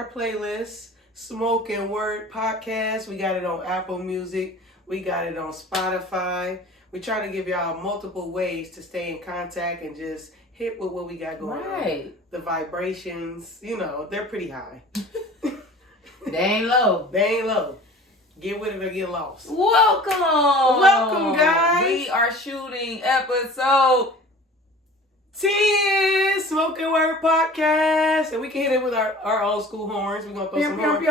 our playlist, Smoking Word Podcast. We got it on Apple Music. We got it on Spotify. We try to give y'all multiple ways to stay in contact and just hit with what we got going on. The vibrations, they're pretty high. They ain't low. Get with it or get lost. Welcome, guys. We are shooting episode 10 Smoking Word Podcast. And we can hit it with our old school horns. We're going to throw some horns. So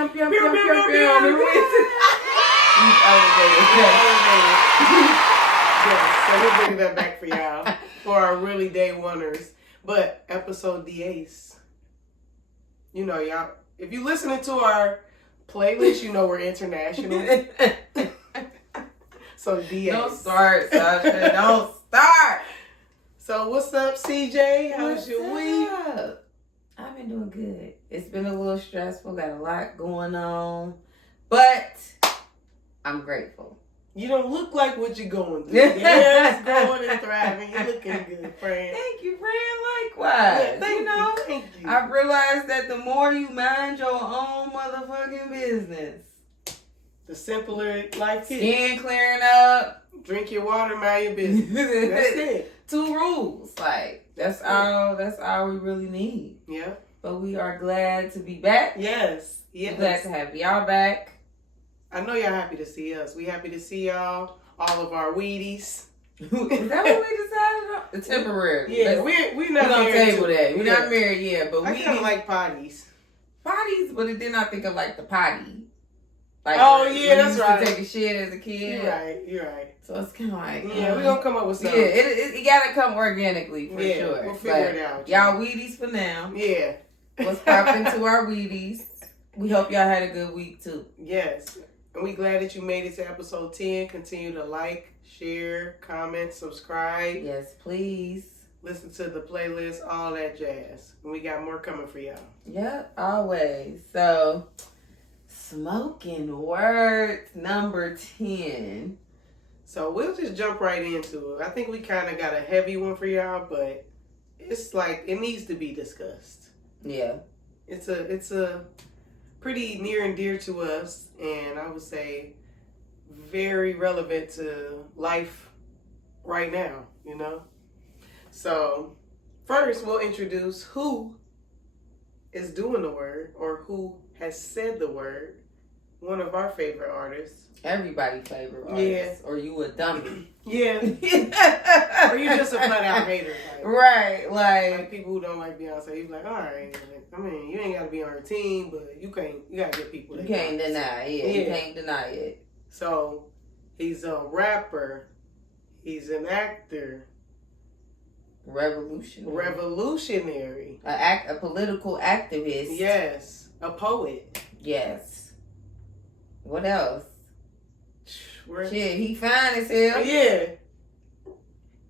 we'll bring that back for y'all. For our really day oneers. But episode DAs. Y'all, if you listening to our playlist, we're international. So DAs. Don't start, Sasha. Don't start. So what's up, CJ? How's your week? I've been doing good. It's been a little stressful. Got a lot going on. But I'm grateful. You don't look like what you're going through. Yes, growing and thriving. You're looking good, friend. Thank you, friend. Likewise. Yeah, thank you. I've realized that the more you mind your own motherfucking business, the simpler life is. Skin clearing up. Drink your water, mind your business. That's it. 2 rules. That's all we really need. Yeah. But we are glad to be back. Yes. We're glad to have y'all back. I know y'all happy to see us. We happy to see y'all. All of our weedies. Is that what we decided on? The temporary. Yeah, we're not married. We're table that. We're not married yet, but I kind of like potties. Potties, but then I think of the potty. That's right. To take a shit as a kid. You're right. So it's kind of like we're gonna come up with something. Yeah, it gotta come organically for sure. We'll figure it out. Y'all Wheaties for now. Yeah. Let's pop into our Wheaties. We hope y'all had a good week too. Yes. And we glad that you made it to episode 10. Continue to like, share, comment, subscribe. Yes, please. Listen to the playlist, all that jazz. And we got more coming for y'all. Yep, always. So, Smoking Words number 10. So we'll just jump right into it. I think we kind of got a heavy one for y'all, but it's it needs to be discussed. Yeah. It's a pretty near and dear to us, and I would say very relevant to life right now, So first we'll introduce who is doing the word or who has said the word. One of our favorite artists. Everybody's favorite artist. Yeah. Or you a dummy. Yeah. Or you just a flat out hater. Right. Like people who don't like Beyonce, you be like, all right. I mean, you ain't got to be on her team, but you got to get people that you can't deny it. Yeah. You can't deny it. So, he's a rapper. He's an actor. Revolutionary. A political activist. Yes. A poet. Yes. What else? Shit, he fine as hell. Yeah.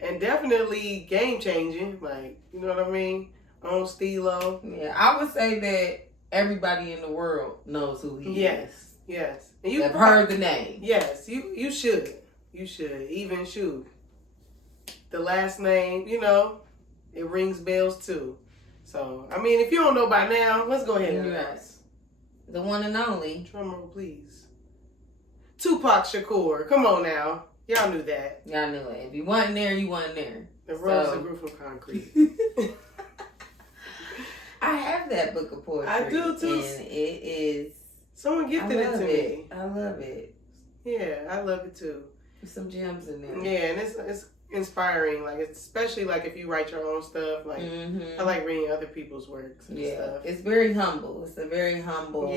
And definitely game changing. You know what I mean? On Stilo. Yeah, I would say that everybody in the world knows who he is. Yes. And you've heard the name. Yes, you should. You should. Even shoot. The last name, it rings bells too. So, I mean, if you don't know by now, let's go ahead and announce. The one and only. Drum roll, please. Tupac Shakur. Come on now. Y'all knew that. Y'all knew it. If you wasn't there, you wasn't there. The rose grew from concrete. I have that book of poetry. I do too. And it is. Someone gifted it to me. I love it. Yeah, I love it too. There's some gems in there. Yeah, and it's inspiring. Especially if you write your own stuff. I like reading other people's works and stuff. It's very humble. It's a very humble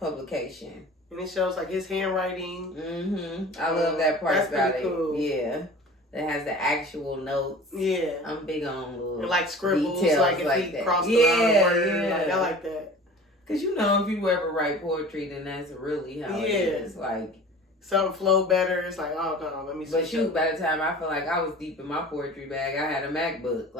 publication. And it shows his handwriting. Mm-hmm. I love that part about it. Cool. Yeah. That has the actual notes. Yeah. I'm big on little and scribbles, details if he crossed the word. I like that. Because if you ever write poetry, then that's really how it is. Something flow better. It's oh no, let me switch. But shoot, by the time I feel I was deep in my poetry bag, I had a MacBook.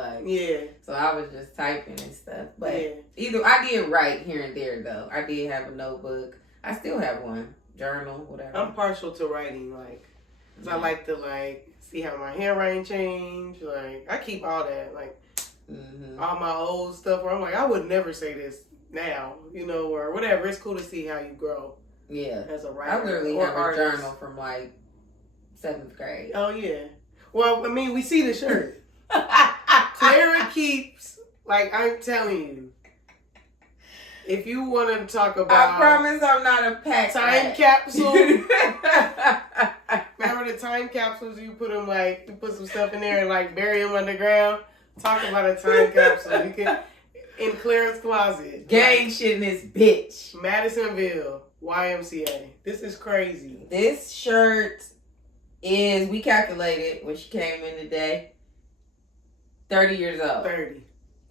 So I was just typing and stuff. But either I did write here and there though. I did have a notebook. I still have one. Journal, whatever. I'm partial to writing, cause I like to see how my handwriting changed. I keep all that, all my old stuff where I'm I would never say this now, or whatever. It's cool to see how you grow. Yeah. As a writer. I literally have artist. a journal from like 7th grade. Oh, yeah. Well, I mean, we see the shirt. Clara keeps, like, I'm telling you, if you want to talk about... I promise I'm not a pack time capsule. Remember the time capsules? You put them, like, you put some stuff in there and, like, bury them underground? Talk about a time capsule. You can... In Claire's closet. Gang shit in this bitch. Madisonville, YMCA. This is crazy. This shirt is, we calculated when she came in today, 30 years old. 30.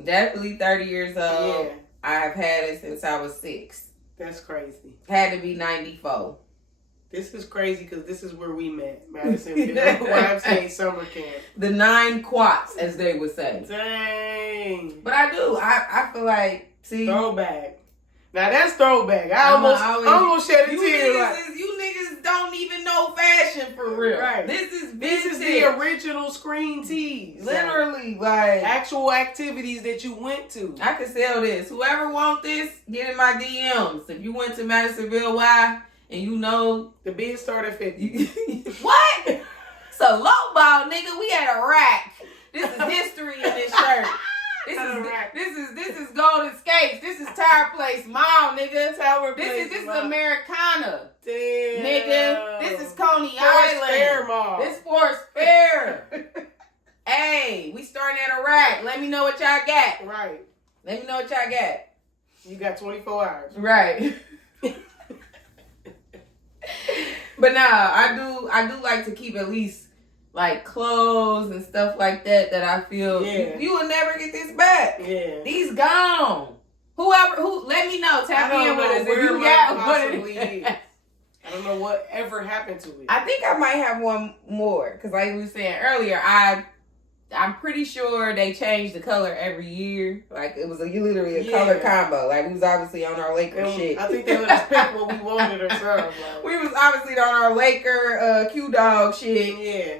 Definitely 30 years old. Yeah. I have had it since I was 6. That's crazy. Had to be 94. This is crazy because this is where we met. Madisonville, YMCA summer camp. The 9 quats, as they would say. Dang. But I do. I feel like, see. Throwback. Now that's throwback. I almost shed a tear. You niggas don't even know fashion for real. Right. This is the original screen tees. Literally, like actual activities that you went to. I could sell this. Whoever want this, get in my DMs. If you went to Madisonville Y and you know the bid started at 50. What? It's a low ball, nigga. We had a rack. This is history in this shirt. This is Golden Skates. This is Tire Place Mall, nigga. This is Americana. Damn. Nigga. This is Coney Forest Island. Fair Mall. This Forest Fair. Hey, we starting at a rack. Let me know what y'all got. Right. Let me know what y'all got. You got 24 hours. Right. But nah, I do like to keep at least like clothes and stuff like that I feel you will never get this back. Yeah. These gone. Who let me know. Tap in with us if you got one of these. I don't know what ever happened to it. I think I might have one more because like we were saying earlier, I'm pretty sure they changed the color every year. Like it was literally a color combo. Like we was obviously on our Laker shit. I think they let us pick what we wanted or something. Like. We was obviously on our Laker Q Dog shit. Yeah.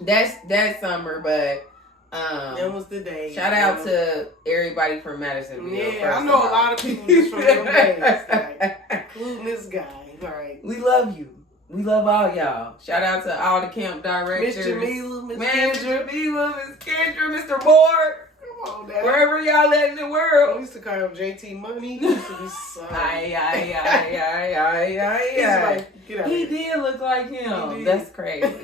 That's summer, but that was the day. Shout out to everybody from Madisonville. Yeah, I know a lot of people just from them days, like, including this guy. All right, we love you. We love all y'all. Shout out to all the camp directors. Miss Jamila, Miss Kendra, Mr. Board. Come on, Dad. Wherever y'all at in the world. I used to call him JT Money. He used to be so. Aye. Like, get out he here. did look like him. That's crazy.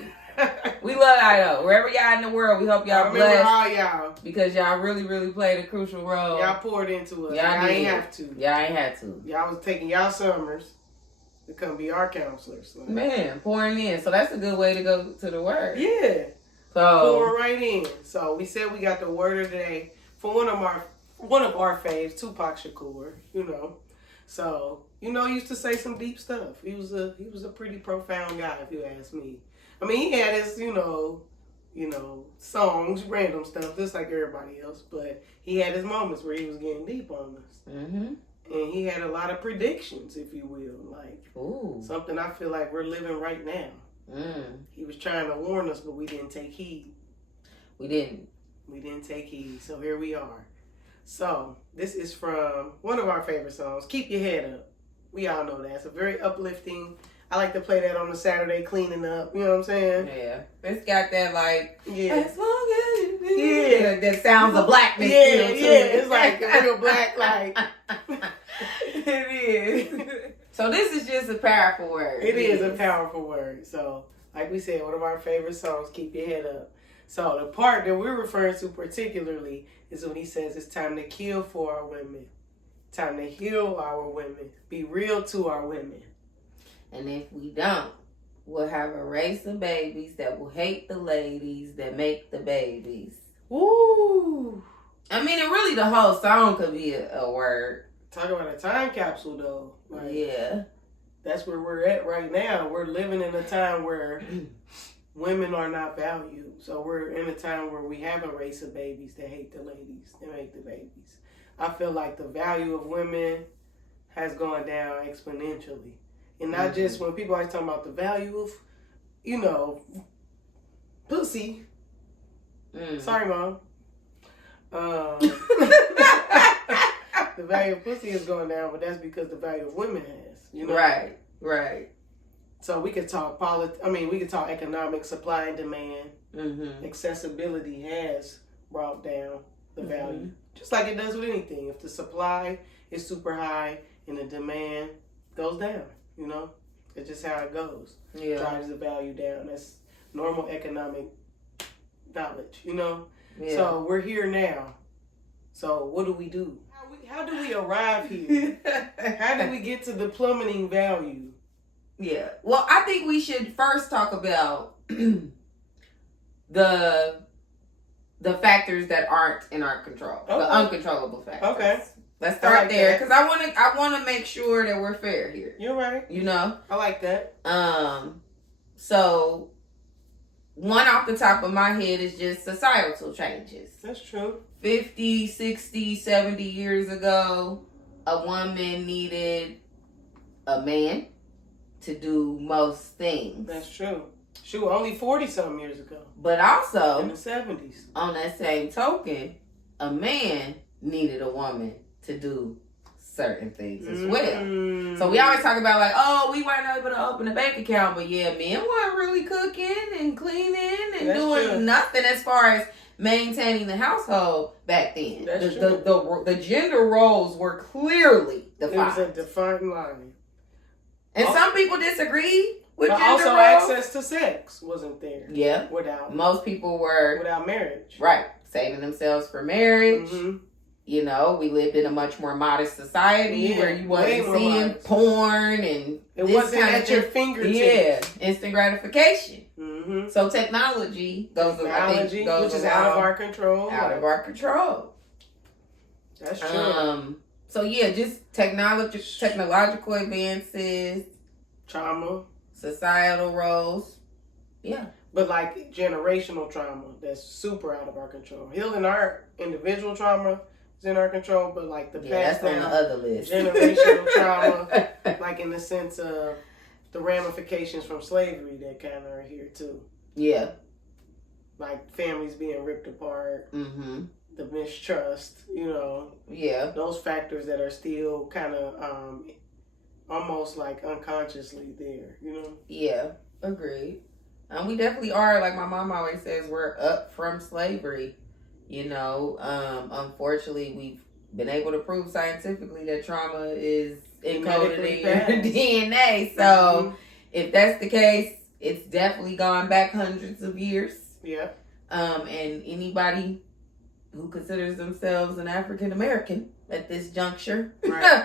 We love y'all though. Wherever y'all in the world, we hope y'all blessed. All y'all. Because y'all really, really played a crucial role. Y'all poured into us. Y'all ain't have to. Y'all ain't had to. Y'all was taking y'all summers to come be our counselors. So. Man, pouring in. So that's a good way to go to the word. Yeah. So pour right in. So we said we got the word of the day for one of our faves, Tupac Shakur, So, he used to say some deep stuff. He was a pretty profound guy, if you ask me. I mean, he had his, songs, random stuff, just like everybody else. But he had his moments where he was getting deep on us. Mm-hmm. And he had a lot of predictions, if you will. Like, something I feel like we're living right now. He was trying to warn us, but we didn't take heed. We didn't take heed. So here we are. So, this is from one of our favorite songs, Keep Your Head Up. We all know that. It's a very uplifting. I like to play that on a Saturday cleaning up. You know what I'm saying? Yeah. It's got that like, as long as you that sounds of blackness. Yeah. It's like real black, like. It is. So this is just a powerful word. It is a powerful word. So, like we said, one of our favorite songs, Keep Your Head Up. So the part that we're referring to particularly is when he says it's time to kill for our women. Time to heal our women. Be real to our women. And if we don't, we'll have a race of babies that will hate the ladies that make the babies. Woo! I mean, and really the whole song could be a word. Talk about a time capsule, though. Like, yeah. That's where we're at right now. We're living in a time where women are not valued. So we're in a time where we have a race of babies that hate the ladies that make the babies. I feel like the value of women has gone down exponentially. And not just when people always talking about the value of, pussy. Sorry, Mom. The value of pussy is going down, but that's because the value of women has. You know? Right. So we could talk we could talk economic supply and demand. Mm-hmm. Accessibility has brought down the value, just like it does with anything. If the supply is super high and the demand goes down, you know, it's just how it goes. Yeah, drives the value down. That's normal economic knowledge, you know. Yeah. So we're here now. So what do we do? How do we arrive here? How do we get to the plummeting value? Yeah. Well, I think we should first talk about the factors that aren't in our control, the uncontrollable factors. Okay. Let's start there because I want to make sure that we're fair here. You're right. You know. I like that. So one off the top of my head is just societal changes. That's true. 50, 60, 70 years ago, a woman needed a man to do most things. That's true. She was only 40-something years ago. But also, in the 70s. On that same token, a man needed a woman to do certain things as well. So we always talk about like, oh, we weren't able to open a bank account, but yeah, men weren't really cooking and cleaning and doing nothing as far as maintaining the household back then. The gender roles were clearly defined. It was a defined line. And some people disagree with but gender also roles. Access to sex wasn't there. Yeah. Most people were without marriage. Right. Saving themselves for marriage. Mm-hmm. You know, we lived in a much more modest society where you wasn't seeing porn and it wasn't at your fingertips. Yeah, instant gratification. Mm-hmm. So technology goes, which is out of our control. Out of our control. That's true. So yeah, just technological advances, trauma, societal roles. Yeah. But like generational trauma that's super out of our control. Healing our individual trauma is in our control, but like the past that's on the other list. Generational trauma, like in the sense of the ramifications from slavery that kind of are here too. Yeah. Like families being ripped apart. Mm-hmm. The mistrust, you know. Yeah. Those factors that are still kind of almost like unconsciously there, you know? Yeah. Agreed. We definitely are, like my mom always says, we're up from slavery. You know, unfortunately, we've been able to prove scientifically that trauma is encoded in your DNA. So, if that's the case, it's definitely gone back hundreds of years. Yeah. And anybody who considers themselves an African American at this juncture, right.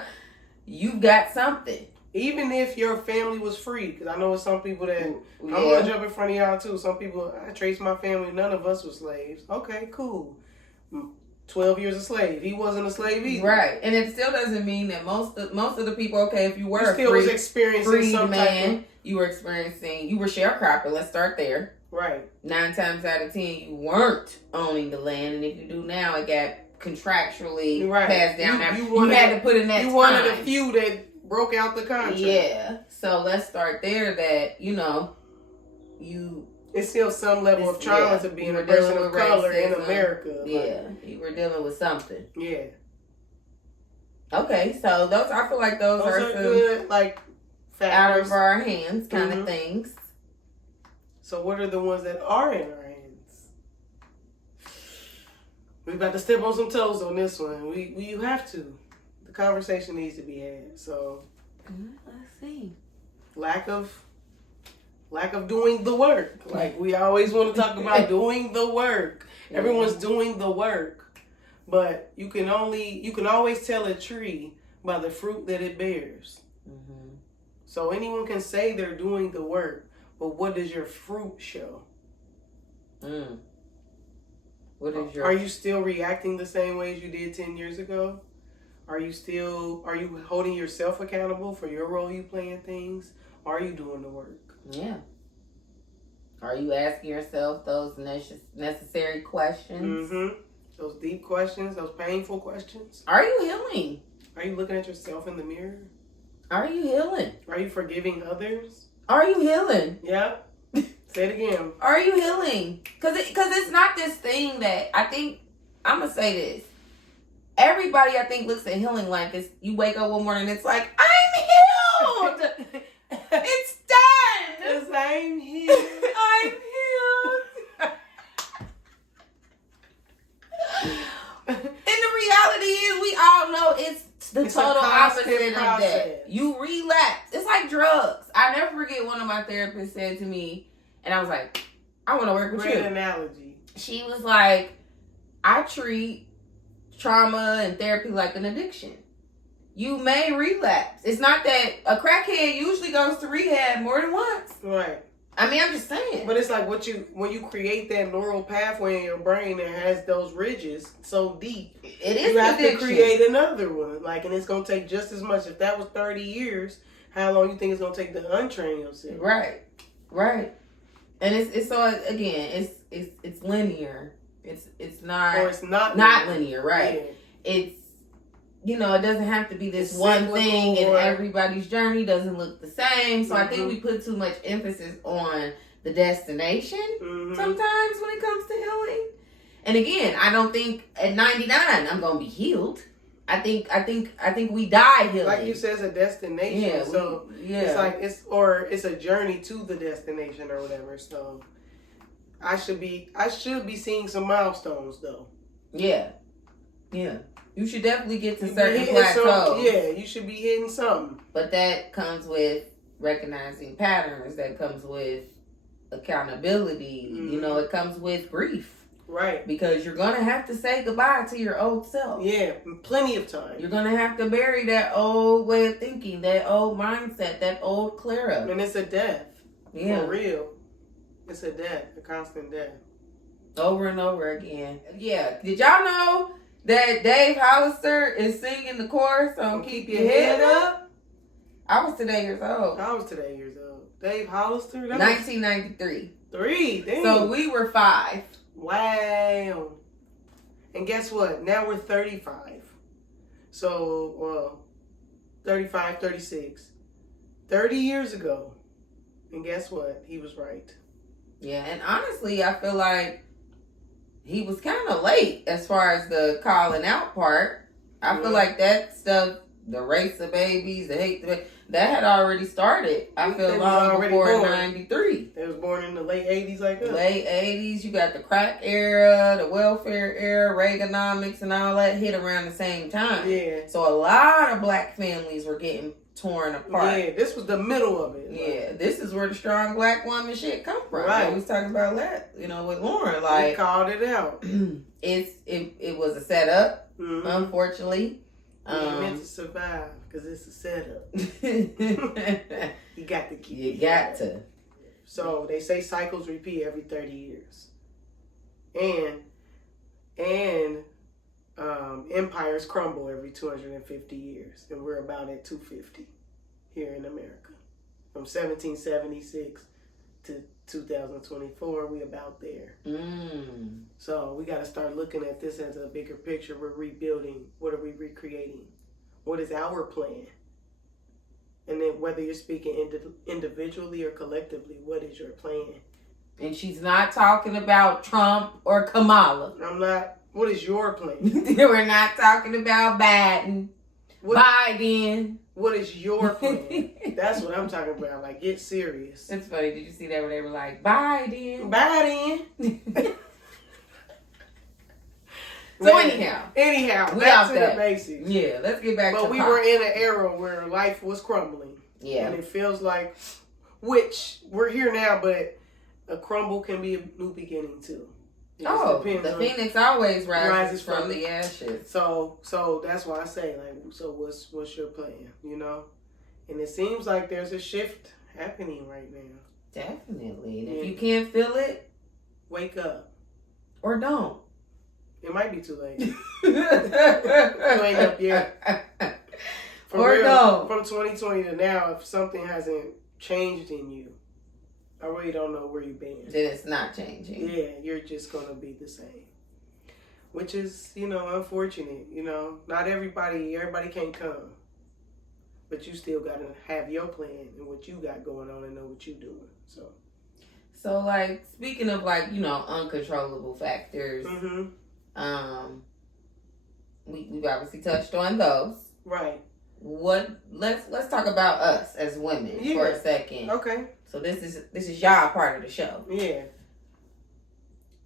You've got something. Even if your family was free, because I know some people that, I'm going to jump in front of y'all too. Some people, I trace my family, none of us were slaves. Okay, cool. 12 years a slave. He wasn't a slave either. Right. And it still doesn't mean that most of the people, okay, if you were you still was experiencing some man, you were sharecropping. Let's start there. Right. 9 times out of 10, you weren't owning the land. And if you do now, it got contractually passed down. You had to put in that time. You wanted a few that broke out the contract. Yeah. So let's start there that, it's still some level of trauma to being a person of color in America. Yeah. You were dealing with something. Yeah. Okay. So I feel like those are some good, like, factors. Out of our hands kind of things. So what are the ones that are in our hands? We about to step on some toes on this one. You have to. The conversation needs to be had. So let's see. Lack of doing the work. Like we always want to talk about doing the work. Yeah. Everyone's doing the work. But you can always tell a tree by the fruit that it bears. Mm-hmm. So anyone can say they're doing the work, but what does your fruit show? What is your? Are you still reacting the same way as you did 10 years ago? Are you holding yourself accountable for your role you play in things? Are you doing the work? Yeah. Are you asking yourself those necessary questions? Mm-hmm. Those deep questions, those painful questions. Are you healing? Are you looking at yourself in the mirror? Are you healing? Are you forgiving others? Are you healing? Yeah. Say it again. Are you healing? Because it's not this thing that I think, I'm going to say this. everybody, I think, looks at healing like it's, you wake up one morning and it's like, I'm healed. It's done. Because I'm healed. I'm healed. And the reality is, we all know it's the total opposite of that. You relapse. It's like drugs. I never forget, one of my therapists said to me, and I was like, I want to work with you. Great analogy. She was like, I treat trauma and therapy like an addiction. You may relapse. It's not that a crackhead usually goes to rehab more than once. Right. I mean, I'm just saying. But it's like when you create that neural pathway in your brain that has those ridges so deep, it is you have addiction. to create another one. Like, and it's gonna take just as much. If that was 30 years, how long you think it's gonna take to untrain yourself? Right. And it's so, again, it's linear. It's not, or it's not linear, right? Yeah. It's, it doesn't have to be this it's one thing, and everybody's journey doesn't look the same. So I think we put too much emphasis on the destination sometimes when it comes to healing. And again, I don't think at 99 I'm gonna be healed. I think we die healing. Like you said, it's a destination. Yeah, so it's like it's a journey to the destination or whatever. So I should be seeing some milestones though. Yeah. You should definitely get to certain plateaus. You should be hitting something. But that comes with recognizing patterns. That comes with accountability. It comes with grief. Right. Because you're going to have to say goodbye to your old self. Yeah, plenty of time. You're going to have to bury that old way of thinking, that old mindset, that old clear-up. And it's a death. Yeah. For real. It's a death, a constant death. Over and over again. Yeah. Did y'all know that Dave Hollister is singing the chorus on Keep Your Head Up? I was today years old. Dave Hollister? 1993. Damn. So we were 5. Wow. And guess what? Now we're 35. So, 35, 36. 30 years ago. And guess what? He was right. Yeah, and honestly, I feel like he was kind of late as far as the calling out part. I feel like that stuff, the race of babies, the hate, that had already started. I feel long before 93. They was born in the late 80s like us. Late 80s. You got the crack era, the welfare era, Reaganomics and all that hit around the same time. Yeah. So a lot of black families were getting torn apart. Yeah, this was the middle of it. Yeah, this is where the strong black woman shit come from. Right. We was talking about that, with Lauren. Like, we called it out. It was a setup, unfortunately. You meant to survive because it's a setup. You got to keep. You got to. So they say cycles repeat every 30 years, and empires crumble every 250 years, and we're about at 250 here in America. From 1776 to 2024, we about there. So we got to start looking at this as a bigger picture. We're rebuilding. What are we recreating? What is our plan? And then whether you're speaking individually or collectively, what is your plan? And she's not talking about Trump or Kamala. I'm not. What is your plan? We're not talking about Biden. Biden. What is your plan? That's what I'm talking about. Like, get serious. It's funny. Did you see that when they were like, Biden? So anyhow, back to the basics. Yeah, let's get back to But we were in an era where life was crumbling. Yeah. And it feels like, which we're here now, but a crumble can be a new beginning too. The phoenix always rises from the ashes. So that's why I say, like, so what's your plan, And it seems like there's a shift happening right now. Definitely. And if you can't feel it, wake up. Or don't. It might be too late. You ain't up yet. Don't. From 2020 to now, if something hasn't changed in you, I really don't know where you've been. Then it's not changing. Yeah, you're just going to be the same. Which is, unfortunate. Not everybody can't come. But you still got to have your plan and what you got going on and know what you're doing. So like, speaking of like, uncontrollable factors, we've obviously touched on those. Right. Let's talk about us as women for a second. Okay. So this is y'all part of the show. Yeah.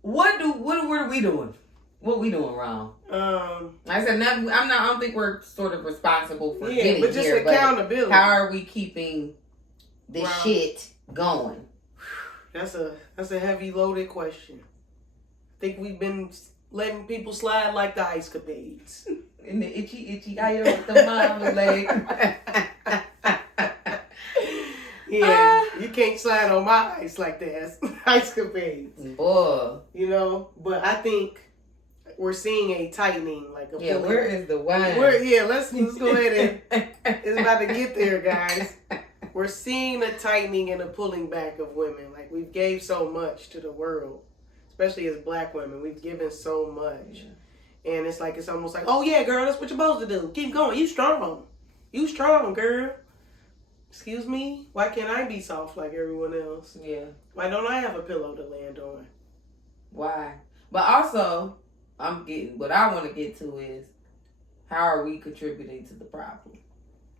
What are we doing? What we doing wrong? Like I said, I don't think we're sort of responsible for getting but just here. Accountability. But how are we keeping this shit going? That's a heavy loaded question. I think we've been letting people slide like the ice capades. And the itchy item with the mama leg. Yeah, you can't slide on my ice like that. Ice capades. Boy. You know, but I think we're seeing a tightening, like a pulling. Where is the wine? Let's go ahead and it's about to get there, guys. We're seeing a tightening and a pulling back of women. Like, we've gave so much to the world, especially as black women. We've given so much. Yeah. And it's almost like, oh yeah, girl, that's what you're supposed to do. Keep going. You strong. You strong, girl. Excuse me? Why can't I be soft like everyone else? Yeah. Why don't I have a pillow to land on? Why? But also, what I want to get to is, how are we contributing to the problem?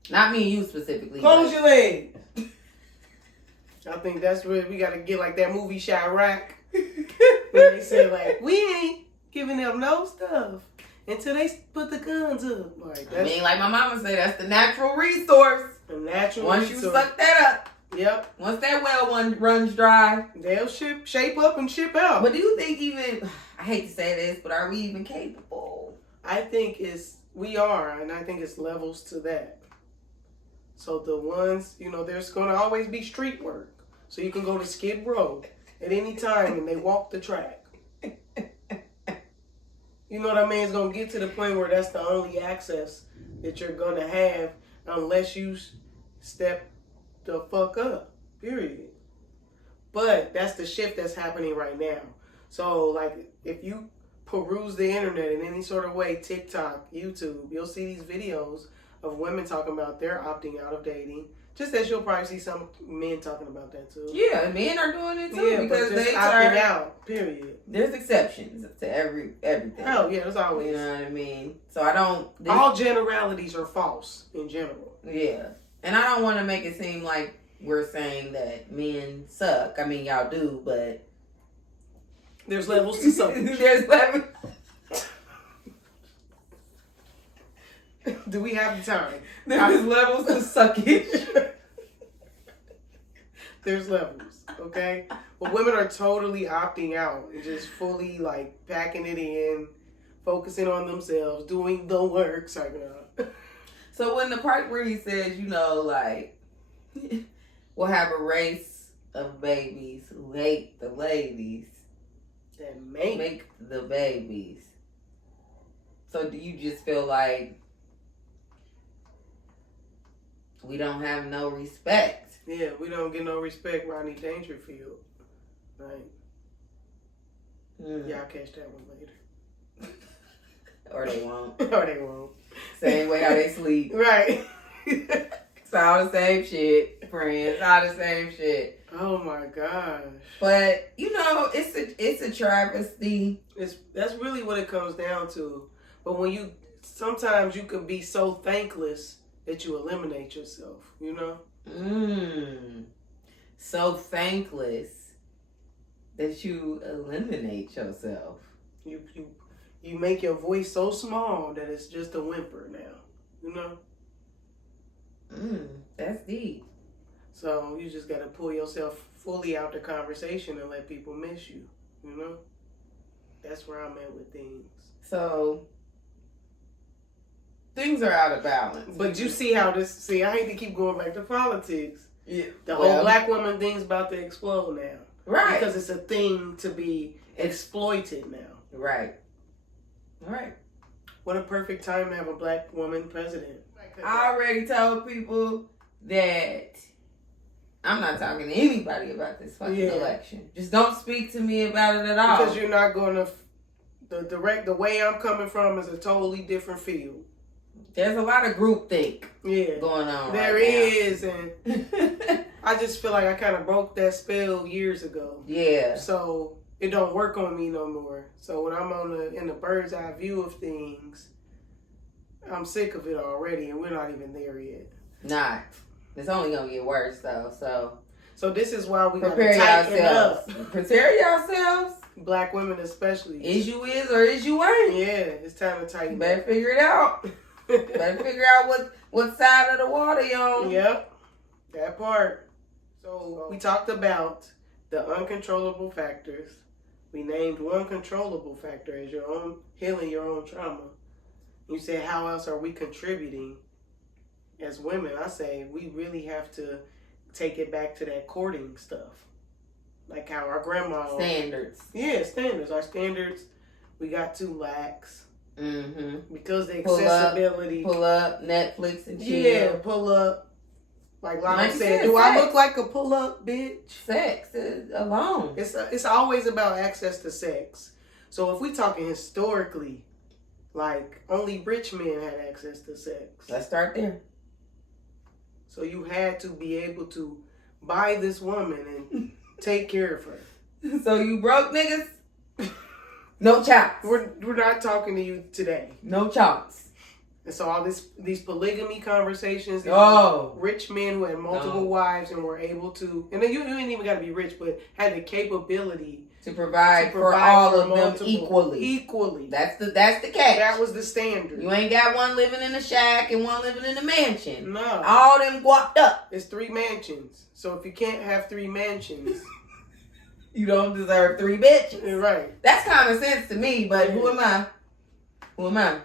Not me and you specifically. Close your legs. I think that's where we got to get like that movie Chirac. When they say like, we ain't giving them no stuff until they put the guns up. Like, like my mama said, that's the natural resource. The natural Once resource. you suck that up. Yep. Once that well one runs dry, they'll shape up and ship out. But do you think I hate to say this, but are we even capable? I think we are, and I think it's levels to that. So the ones, there's going to always be street work. So you can go to Skid Row at any time and they walk the track. You know what I mean? It's going to get to the point where that's the only access that you're going to have unless you step the fuck up, period. But that's the shift that's happening right now. So, like, if you peruse the internet in any sort of way, TikTok, YouTube, you'll see these videos of women talking about they're opting out of dating. Just as you'll probably see some men talking about that too. Yeah, men are doing it too because they opting out. Period. There's exceptions to everything. Oh yeah, there's always. You know what I mean? So all generalities are false in general. Yeah, and I don't want to make it seem like we're saying that men suck. I mean, y'all do, but there's levels to something. There's levels. Do we have the time? There's levels to suckage. There's levels, okay? But women are totally opting out and just fully like packing it in, focusing on themselves, doing the work. Sorry, So when the part where he says, like, we'll have a race of babies who hate the ladies that make the babies. So do you just feel like we don't have no respect? Yeah, we don't get no respect, Rodney Dangerfield. Right. Y'all catch that one later. Or they won't. Or they won't. Same way how they sleep. Right. It's all the same shit, friends. All the same shit. Oh my gosh. But, it's a travesty. That's really what it comes down to. But sometimes you can be so thankless that you eliminate yourself, So thankless that you eliminate yourself. You make your voice so small that it's just a whimper now, That's deep. So you just got to pull yourself fully out the conversation and let people miss you, That's where I'm at with things. So things are out of balance. But you see how I hate to keep going back to politics. Yeah. The whole black woman thing's about to explode now. Right. Because it's a thing to be exploited now. Right. What a perfect time to have a black woman president. I already told people that I'm not talking to anybody about this fucking election. Just don't speak to me about it at all. Because you're not going to... The way I'm coming from is a totally different field. There's a lot of groupthink going on. There is, and I just feel like I kind of broke that spell years ago. Yeah. So it don't work on me no more. So when I'm in the bird's eye view of things, I'm sick of it already, and we're not even there yet. Not. It's only gonna get worse though. So this is why we prepare yourselves. Prepare yourselves. Black women especially. Is you is or is you ain't. Yeah, it's time to tighten. Better figure it out. Better figure out what side of the water you're on. Yep, that part. So we talked about the uncontrollable factors. We named one controllable factor as your own healing your own trauma. You said, how else are we contributing as women? I say we really have to take it back to that courting stuff. Like how our grandma... Standards. Yeah, standards. Our standards, we got too lax. Mm-hmm. Because the accessibility... Pull up, Netflix and chill. Yeah, pull up. Like Lana said, do I look like a pull up bitch? Sex alone. It's always about access to sex. So if we talking historically, like only rich men had access to sex. Let's start there. So you had to be able to buy this woman and take care of her. So you broke niggas? No chops. We're not talking to you today. No chops. And so all these polygamy conversations, rich men who had multiple wives and were able to, and then you ain't even got to be rich, but had the capability to provide for all of them equally. Equally. That's the catch. That was the standard. You ain't got one living in a shack and one living in a mansion. No. All them guapped up. It's 3 mansions. So if you can't have 3 mansions, you don't deserve 3 bitches. Right. That's common sense to me, but who am I? Who am I?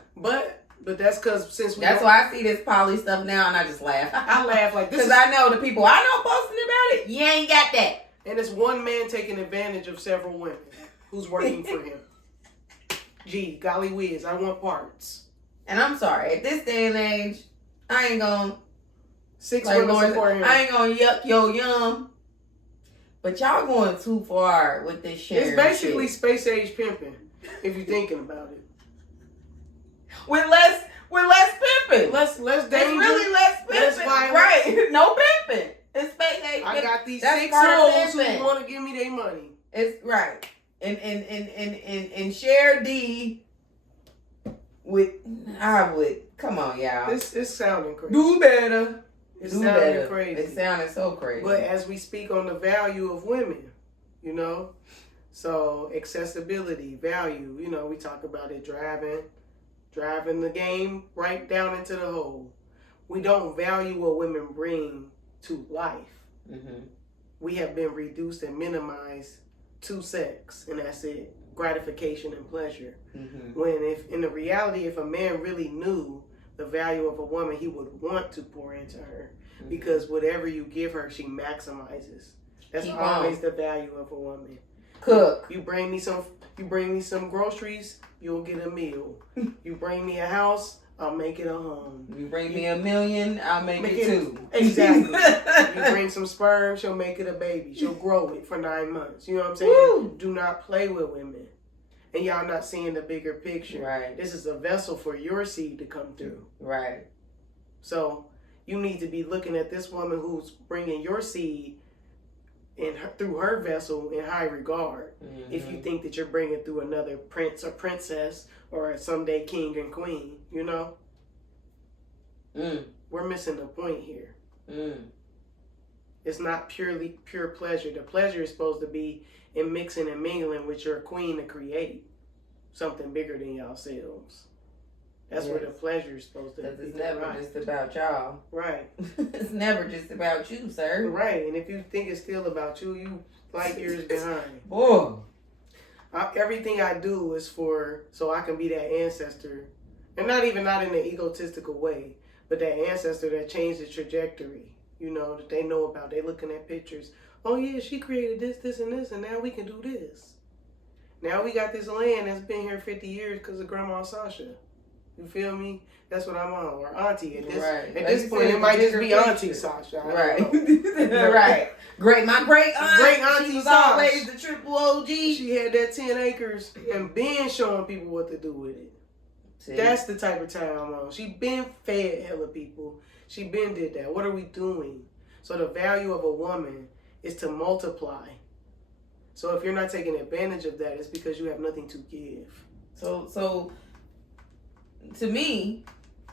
But that's because that's why I see this poly stuff now and I just laugh. I laugh like this because I know the people I know posting about it. You ain't got that. And it's one man taking advantage of several women who's working for him. Gee, golly whiz, I want parts. And I'm sorry, at this day and age, I ain't gonna 6 women support him. I ain't gonna yuck your yum. But y'all going too far with this shit. It's basically space age pimping, if you're thinking about it. With less pimping. Less danger. It's really less pimping. Right. No pimping. It's space age pimping. I got these 6 hoes who want to give me their money. It's right. And share D with come on, y'all. It's sounding crazy. Do better. It's sounding crazy. It sounded so crazy. But as we speak on the value of women, you know, so accessibility, value, you know, we talk about it driving the game right down into the hole. We don't value what women bring to life. Mm-hmm. We have been reduced and minimized to sex, and that's it, gratification and pleasure. Mm-hmm. When if in the reality, if a man really knew the value of a woman, he would want to pour into her, because whatever you give her, she maximizes. That's always the value of a woman. Cook. You bring me some groceries, you'll get a meal. You bring me a house, I'll make it a home. You bring me $1 million, I'll make it 2. Exactly. You bring some sperm, she'll make it a baby. She'll grow it for 9 months. You know what I'm saying? Woo! Do not play with women. And y'all not seeing the bigger picture. Right. This is a vessel for your seed to come through. Right. So you need to be looking at this woman who's bringing your seed through her vessel in high regard. Mm-hmm. If you think that you're bringing through another prince or princess or someday king and queen, you know? We're missing the point here. It's not pure pleasure. The pleasure is supposed to be in mixing and mingling with your queen to create something bigger than yourselves. That's where the pleasure is supposed to be. Because it's never just about y'all. Right. It's never just about you, sir. Right. And if you think it's still about you, you light years behind. Boy. Everything I do is so I can be that ancestor. And not in an egotistical way, but that ancestor that changed the trajectory, you know, that they know about. They're looking at pictures. Oh, yeah, she created this, this, and this, and now we can do this. Now we got this land that's been here 50 years because of Grandma Sasha. You feel me? That's what I'm on. Or Auntie. At this point, it might just be Auntie Sasha. Right. My great aunt. She was always the triple OG. She had that 10 acres and been showing people what to do with it. See? That's the type of time I'm on. She been fed hella people. She been did that. What are we doing? So the value of a woman is to multiply. So if you're not taking advantage of that, it's because you have nothing to give. So to me,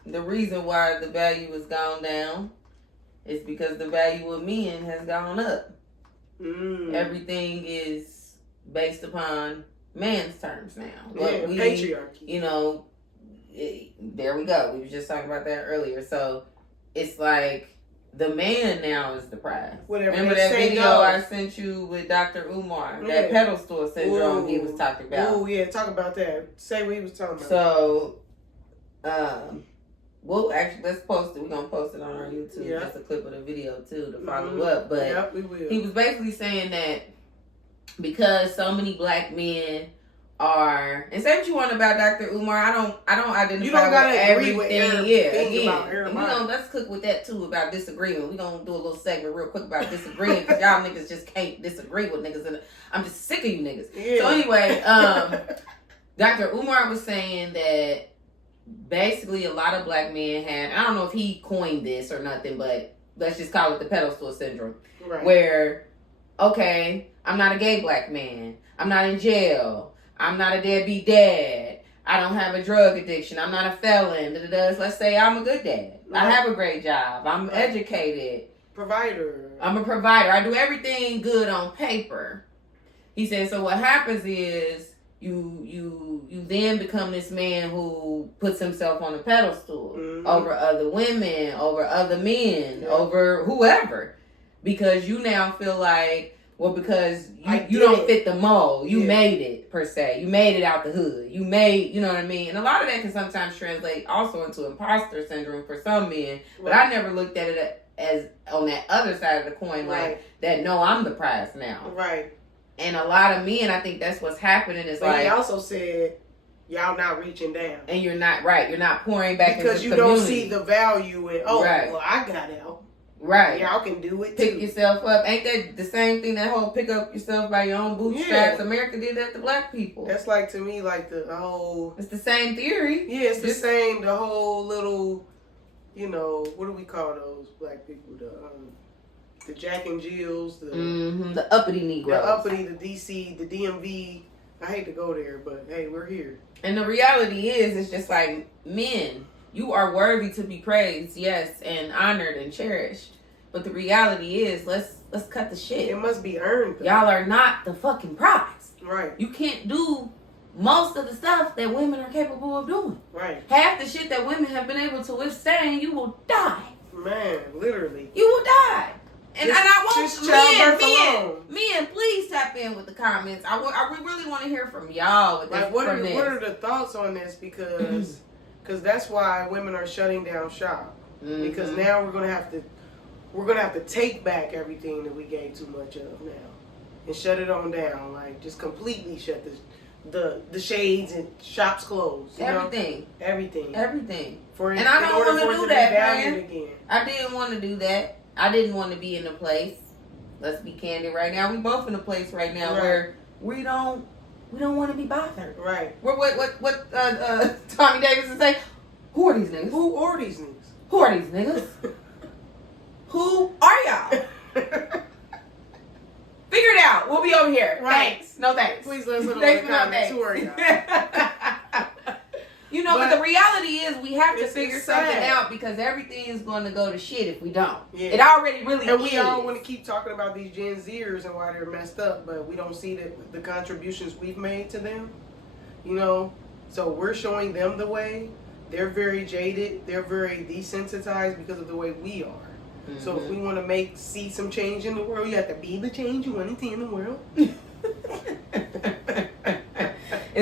the reason why the value has gone down is because the value of men has gone up. Everything is based upon man's terms now. Patriarchy. You know, there we go. We were just talking about that earlier. So it's like the man now is the prize. Remember that video I sent you with Dr. Umar? That pedal store syndrome he was talking about. Oh, yeah. Talk about that. Say what he was talking about. So, well, actually, let's post it. We're going to post it on our YouTube. Yeah. That's a clip of the video, too, to follow up. But we will. He was basically saying that because so many black men are, and say what you want about Dr. Umar, I don't identify you don't gotta with agree everything. With about everybody. Let's cook with that too about disagreement. We're gonna do a little segment real quick about disagreeing because y'all niggas just can't disagree with niggas, and I'm just sick of you niggas. Yeah. So anyway, Dr. Umar was saying that basically a lot of black men have, I don't know if he coined this or nothing, but let's just call it the pedal store syndrome. Right. Where, okay, I'm not a gay black man. I'm not in jail. I'm not a deadbeat dad. I don't have a drug addiction. I'm not a felon. Let's say I'm a good dad. Right. I have a great job. I'm educated. Provider. I'm a provider. I do everything good on paper. He said, so what happens is you then become this man who puts himself on a pedestal over other women, over other men, over whoever. Because you now feel like, well, because you don't fit the mold. You made it, per se. You made it out the hood. You made, you know what I mean? And a lot of that can sometimes translate also into imposter syndrome for some men. But I never looked at it as on that other side of the coin, like that, no, I'm the prize now. Right. And a lot of men, I think that's what's happening is but he also said, y'all not reaching down. And you're not, you're not pouring back into the community. Because you don't see the value in, well, I got out. Right. Y'all can do it Pick too. yourself up. Ain't that the same thing, that whole pick up yourself by your own bootstraps? Yeah. America did that to black people. That's like, to me, like the whole... It's the same theory. Yeah, it's the same, the whole little, you know, what do we call those black people? The Jack and Jills, the uppity Negroes. The uppity, the DC, the DMV. I hate to go there, but hey, we're here. And the reality is, it's just like, men, you are worthy to be praised, yes, and honored and cherished. But the reality is, let's cut the shit. It must be earned, though. Y'all are not the fucking prize. Right. You can't do most of the stuff that women are capable of doing. Right. Half the shit that women have been able to withstand, you will die. Man, literally. You will die. And I want men, please tap in with the comments. I really want to hear from y'all with this. Like, what are the thoughts on this? Because that's why women are shutting down shop. Because now we're gonna have to take back everything that we gave too much of now, and shut it on down. Like, just completely shut the shades and shops closed. Everything. And I don't want to do that, man. I didn't want to do that. I didn't want to be in a place. Let's be candid right now. We both in a place right now where we don't want to be bothered. Right. What Tommy Davis would say? Who are these niggas? Who are these niggas? Who are these niggas? Who are y'all? Figure it out. We'll be over here. Right. Thanks. No thanks. Please let us know in the comments. Who are y'all? You know, but the reality is we have to figure something out, because everything is going to go to shit if we don't. Yeah. It already really is. And we all want to keep talking about these Gen Zers and why they're messed up, but we don't see the contributions we've made to them. You know? So we're showing them the way. They're very jaded. They're very desensitized because of the way we are. Mm-hmm. So if we want to see some change in the world, you have to be the change you want to see in the world.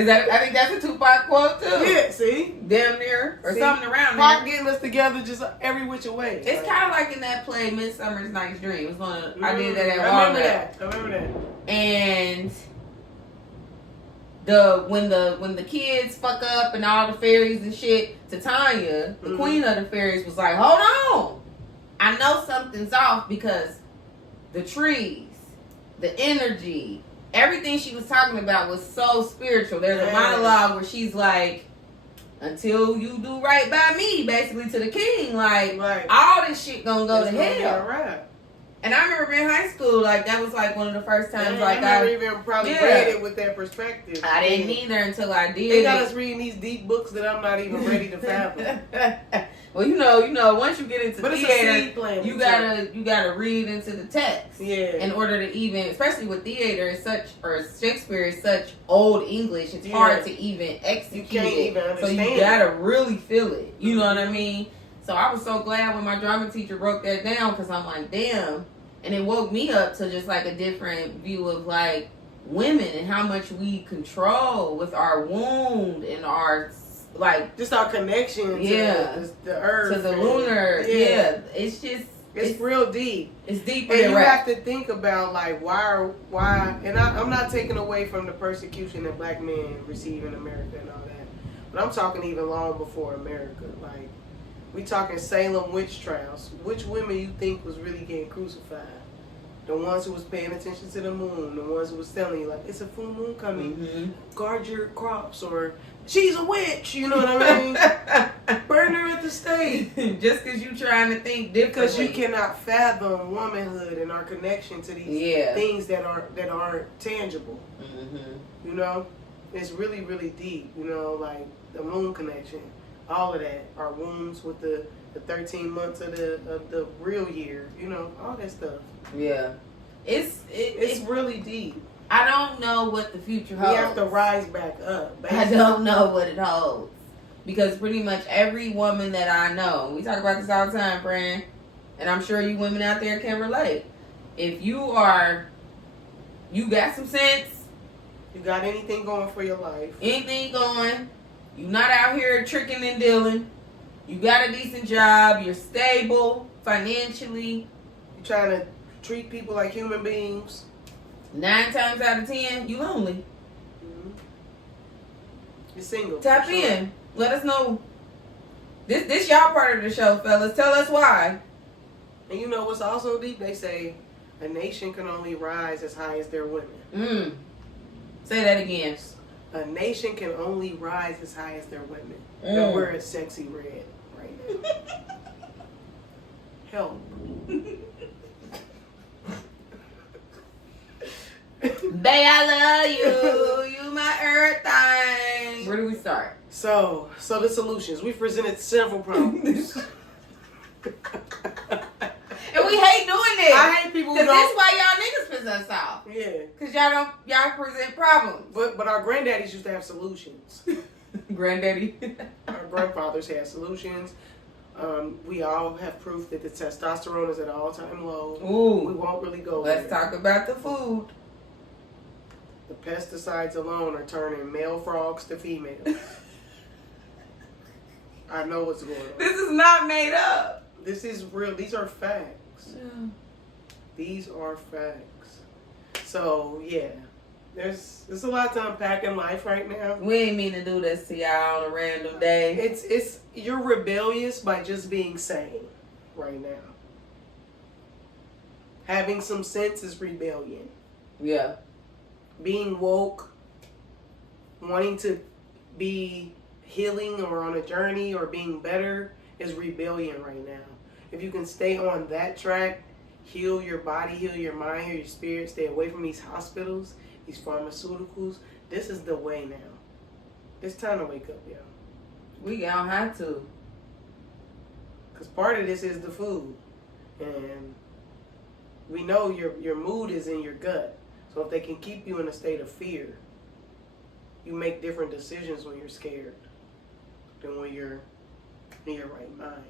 I think that's a Tupac quote too. Yeah, see? Damn near. Or something around there. Pac getting us together just every which way. It's kind of like in that play, Midsummer's Night's Dream. I did that at Walmart. I remember that. And when the kids fuck up and all the fairies and shit, Titania, the queen of the fairies, was like, hold on. I know something's off, because the trees, the energy, everything she was talking about was so spiritual. There's a monologue where she's like, until you do right by me, basically to the king, like, all this shit gonna go to hell. And I remember in high school, like, that was, like, one of the first times, like, I never even probably read it with that perspective. I didn't either until I did. They got us reading these deep books that I'm not even ready to fathom. Well, you know, once you get into theater, you gotta read into the text. Yeah. In order to even, especially with theater, Shakespeare is such old English, it's hard to even execute you can't even understand. So you gotta really feel it. You know what I mean? So I was so glad when my drama teacher broke that down, because I'm like, damn. And it woke me up to just like a different view of like women and how much we control with our wound and our like just our connection to the earth, to the lunar. Yeah. It's real deep. It's deeper. And you have to think about like why and I'm not taking away from the persecution that black men receive in America and all that, but I'm talking even long before America. Like, we talking Salem witch trials. Which women you think was really getting crucified? The ones who was paying attention to the moon, the ones who was telling you like it's a full moon coming, guard your crops, or she's a witch. You know what I mean? Burn her at the stake. Just because you trying to think differently. Because you cannot fathom womanhood and our connection to these things that aren't tangible. You know, it's really, really deep. You know, like the moon connection, all of that, our wounds with the 13 months of the real year. You know, all that stuff. Yeah, it's really deep. I don't know what the future holds. We have to rise back up. Basically. I don't know what it holds. Because pretty much every woman that I know, we talk about this all the time, friend, and I'm sure you women out there can relate. If you got some sense, you got anything going for your life, anything going, you not out here tricking and dealing, you got a decent job, you're stable financially, you're trying to treat people like human beings, 9 times out of 10, you lonely. You're single. Tap in. Let us know. This y'all part of the show, fellas. Tell us why. And you know what's also deep? They say a nation can only rise as high as their women. Say that again. A nation can only rise as high as their women. And we're at Sexy Red right now. Help. Bae, I love you. You my everything. Where do we start? So the solutions. We've presented several problems. And we hate doing this. I hate people who don't. Because this why y'all niggas piss us off. Yeah. Because y'all present problems. But our granddaddies used to have solutions. Granddaddy. Our grandfathers had solutions. We all have proof that the testosterone is at an all-time low. Ooh. We won't really go Let's there. talk about the food. The pesticides alone are turning male frogs to females. I know what's going on. This is not made up. This is real. These are facts. Yeah. These are facts. So, yeah. There's a lot to unpack in life right now. We ain't mean to do this to y'all on a random day. You're rebellious by just being sane right now. Having some sense is rebellion. Yeah. Being woke, wanting to be healing or on a journey or being better is rebellion right now. If you can stay on that track, heal your body, heal your mind, heal your spirit, stay away from these hospitals, these pharmaceuticals, this is the way now. It's time to wake up, y'all. We don't have to. Because part of this is the food. And we know your mood is in your gut. So if they can keep you in a state of fear, you make different decisions when you're scared than when you're in your right mind.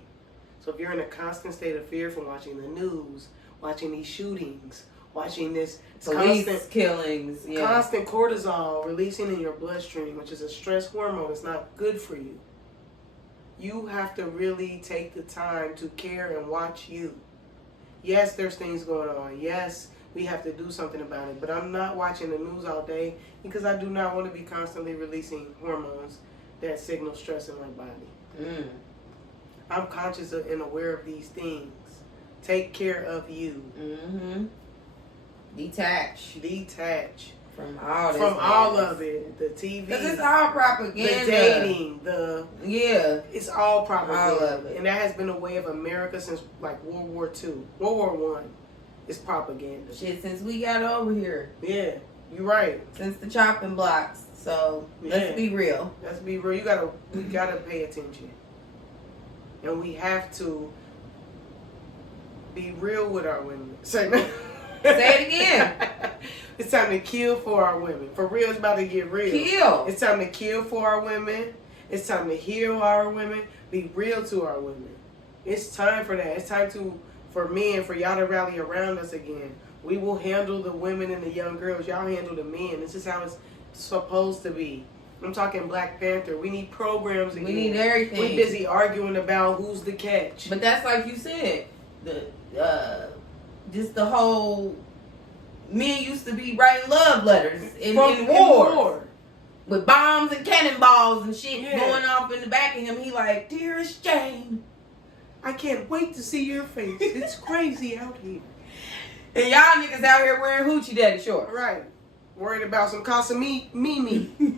So if you're in a constant state of fear from watching the news, watching these shootings, watching this police killings, constant cortisol releasing in your bloodstream, which is a stress hormone, it's not good for you. You have to really take the time to care and watch you. Yes, there's things going on. Yes, we have to do something about it. But I'm not watching the news all day because I do not want to be constantly releasing hormones that signal stress in my body. I'm conscious of and aware of these things. Take care of you. Detach. From all this. From all of it. The TV. Because it's all propaganda. The dating. It's all propaganda. All of it. And that has been a way of America since like World War II. World War I. It's propaganda. Shit, since we got over here. Yeah, you're right. Since the chopping blocks. So let's be real. Let's be real. We gotta pay attention. And we have to be real with our women. Say it again. It's time to kill for our women. For real, it's about to get real. Kill. It's time to kill for our women. It's time to heal our women. Be real to our women. It's time for that. It's time for men, for y'all to rally around us again. We will handle the women and the young girls. Y'all handle the men. This is how it's supposed to be. I'm talking Black Panther. We need programs again. We need everything. We're busy arguing about who's the catch. But that's like you said. Just the whole men used to be writing love letters in war. With bombs and cannonballs and shit going off in the back of him. He like, dearest Jane, I can't wait to see your face. It's crazy out here. And y'all niggas out here wearing hoochie daddy shorts. Right. Worried about some Casamimi.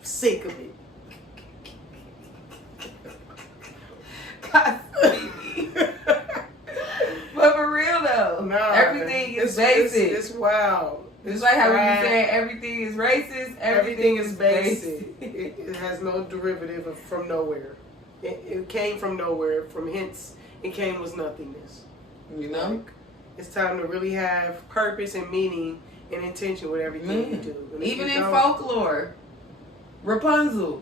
Sick of it. Casamimi. But for real though, everything is basic. It's wild. It's like how you said everything is racist. Everything is basic. It has no derivative from nowhere. It came from nowhere. From hence, it came was nothingness. You know? Like, it's time to really have purpose and meaning and intention with everything you do. And even in folklore, Rapunzel.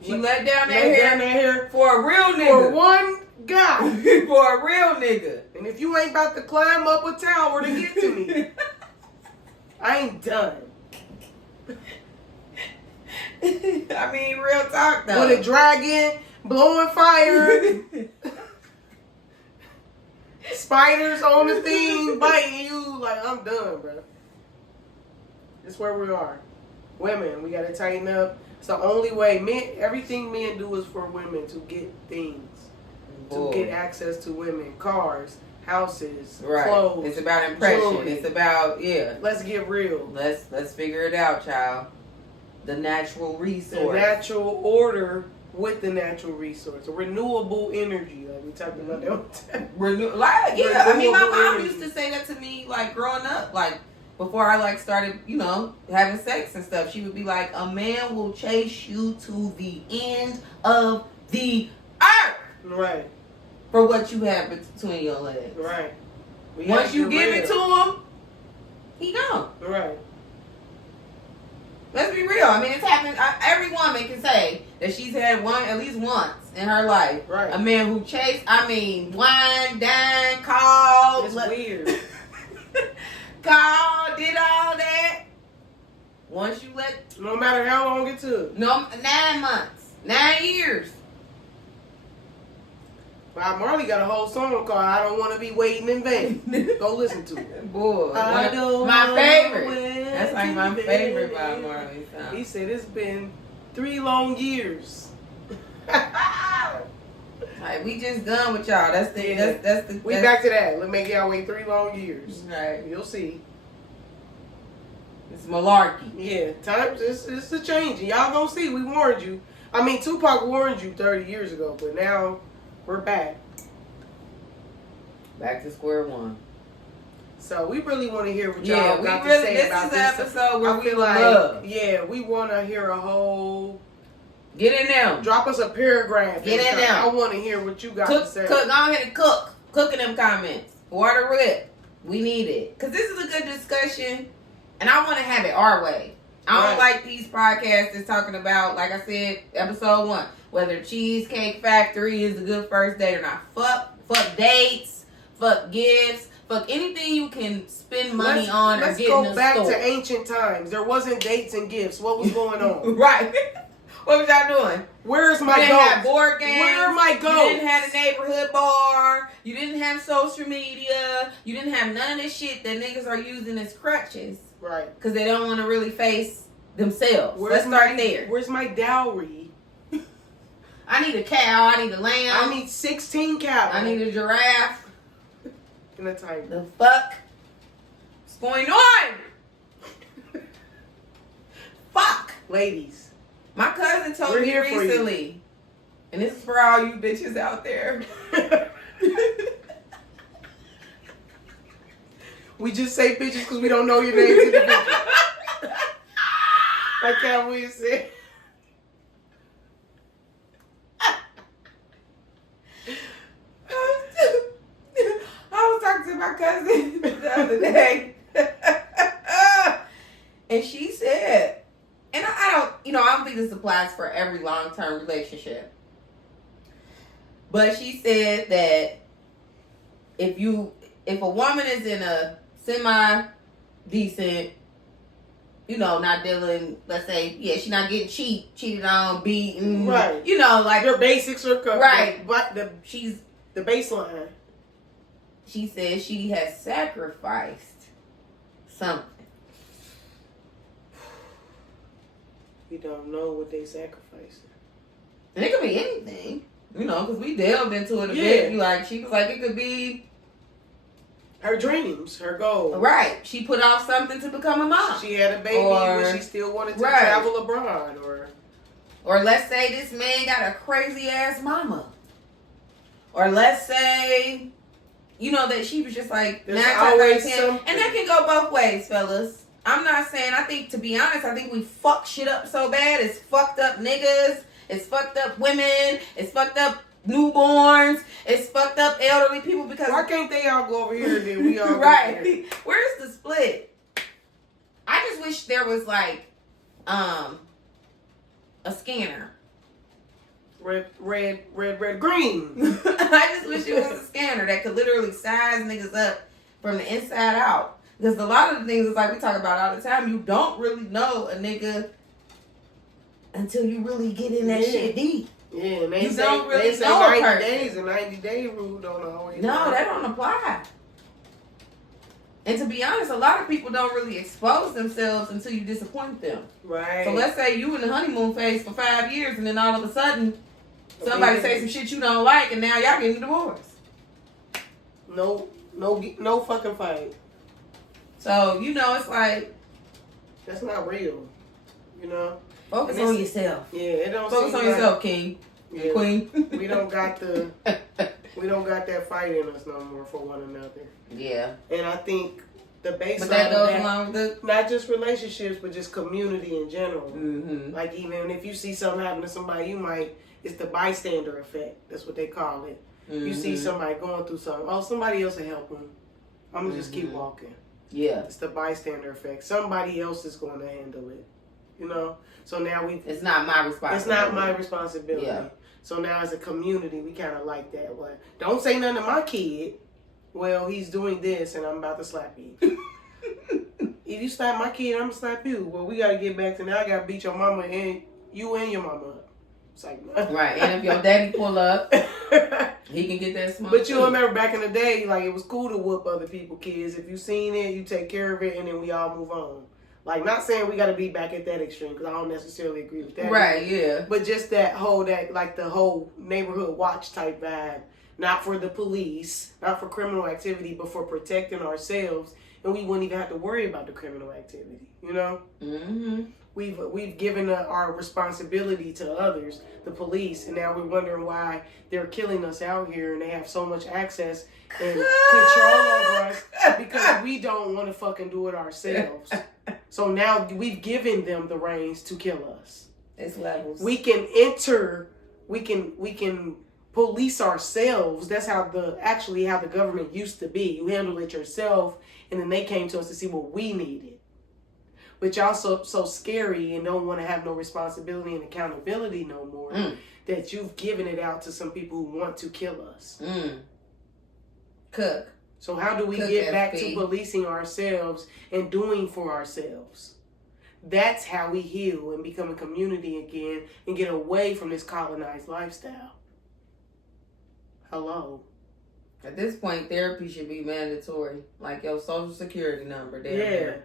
She let down that hair for a real nigga. For one guy. For a real nigga. And if you ain't about to climb up a tower to get to me, I ain't done. I mean, real talk though. With a dragon, blowing fire, spiders on the thing, biting you, like, I'm done, bro. That's where we are. Women, we gotta tighten up. It's the only way. Men, everything men do is for women to get things. To get access to women, cars, houses, clothes. It's about impression. Jewelry. It's about Let's get real. Let's figure it out, child. The natural resource. The natural order with the natural resource. A renewable energy, like we talked about that one time. I mean, my mom used to say that to me, like growing up, like before I like started, having sex and stuff. She would be like, "A man will chase you to the end of the earth." Right. For what you have between your legs. Right. Once you give it to him, he gone. Right. Let's be real. I mean, it's happened. Every woman can say that she's had at least once in her life. Right. A man who chased, wine, dine, called. It's weird. Called, did all that. Once you let. No matter how long it took. No, 9 months. 9 years. Bob Marley got a whole song called "I Don't Want to Be Waiting in Vain." Go listen to it. Boy, my favorite. That's like my favorite Bob Marley song. He said it's been 3 long years. Like, we just done with y'all. That's the. We back to that. Let's make y'all wait 3 long years. Right. You'll see. It's malarkey. Yeah, times it's a change. Y'all gonna see. We warned you. I mean, Tupac warned you 30 years ago, but now. We're back. Back to square one. So we really want to hear what y'all got to say about this. This is the episode where we love. Yeah, we want to hear a whole... Get in there. Drop us a paragraph. Get in there. I want to hear what you got to say. Go ahead and cook. Cook in them comments. Water it. We need it. Because this is a good discussion. And I want to have it our way. I don't like these podcasts that's talking about, like I said, episode 1, whether Cheesecake Factory is a good first date or not. Fuck dates, fuck gifts, fuck anything you can spend money on or get in the store. Let's go back to ancient times. There wasn't dates and gifts. What was going on? Right. What was y'all doing? Where's my goats? You didn't have board games. Where are my goats? You didn't have a neighborhood bar. You didn't have social media. You didn't have none of this shit that niggas are using as crutches. Right. Because they don't want to really face themselves. Let's start there. Where's my dowry? I need a cow. I need a lamb. I need 16 cows. I need a giraffe. And a tiger. The fuck? What's going on? Fuck. Ladies. My cousin told me recently, and this is for all you bitches out there. We just say bitches because we don't know your names individually. Like Cat Williams said. I was talking to my cousin the other day. And she said, and I don't think this applies for every long-term relationship. But she said that if a woman is in a semi-decent, not dealing, let's say, she's not getting cheated on, beaten. Right. Like your basics are covered. Right. But she's the baseline. She said she has sacrificed something. We don't know what they sacrificed. And it could be anything, because we delved into it a bit. She was like, it could be her dreams, her goals. Right. She put off something to become a mom. She had a baby when she still wanted to travel abroad. Or let's say this man got a crazy ass mama. Or let's say, that she was just like, and that can go both ways, fellas. I'm not saying, to be honest, I think we fuck shit up so bad. It's fucked up niggas. It's fucked up women. It's fucked up newborns. It's fucked up elderly people because... Why can't they all go over here and then we all right. go over here? Where's the split? I just wish there was a scanner. Red, green. I just wish it was a scanner that could literally size niggas up from the inside out. Because a lot of the things, it's like we talk about all the time, you don't really know a nigga until you really get in that shit deep. Yeah, and they say 90 days, and 90-day rule don't always No, that don't apply. And to be honest, a lot of people don't really expose themselves until you disappoint them. Right. So let's say you in the honeymoon phase for 5 years, and then all of a sudden, somebody say some shit you don't like, and now y'all getting divorced. No fucking fight. So, it's like... That's not real. Focus on yourself. Yeah, it don't Focus on yourself, king. Yeah, queen. we don't got that fight in us no more for one another. Yeah. And I think the baseline but that goes along with not just relationships, but just community in general. Mm-hmm. Like even if you see something happen to somebody, it's the bystander effect. That's what they call it. Mm-hmm. You see somebody going through something. Oh, somebody else will help them. I'm gonna just keep walking. Yeah. It's the bystander effect. Somebody else is going to handle it. So now it's not my responsibility. It's not my responsibility. Yeah. So now as a community, we kind of like that. Well, don't say nothing to my kid. Well, he's doing this and I'm about to slap you. If you slap my kid, I'm going to slap you. Well, we got to get back to now. I got to beat your mama and you and your mama up. It's like, right. And if your daddy pull up, he can get that smoke. But you remember back in the day, it was cool to whoop other people's kids. If you seen it, you take care of it and then we all move on. Not saying we got to be back at that extreme because I don't necessarily agree with that. Right, yeah. But just the whole neighborhood watch type vibe. Not for the police, not for criminal activity, but for protecting ourselves. And we wouldn't even have to worry about the criminal activity, Mm-hmm. We've given our responsibility to others, the police, and now we're wondering why they're killing us out here and they have so much access and control over us because we don't want to fucking do it ourselves. So now we've given them the reins to kill us. It's levels. We can police ourselves. That's how the government used to be. You handle it yourself, and then they came to us to see what we needed. But y'all so scary and don't want to have no responsibility and accountability no more that you've given it out to some people who want to kill us. Cook. So how do we get back to policing ourselves and doing for ourselves? That's how we heal and become a community again and get away from this colonized lifestyle. Hello. At this point, therapy should be mandatory. Like your social security number. Yeah.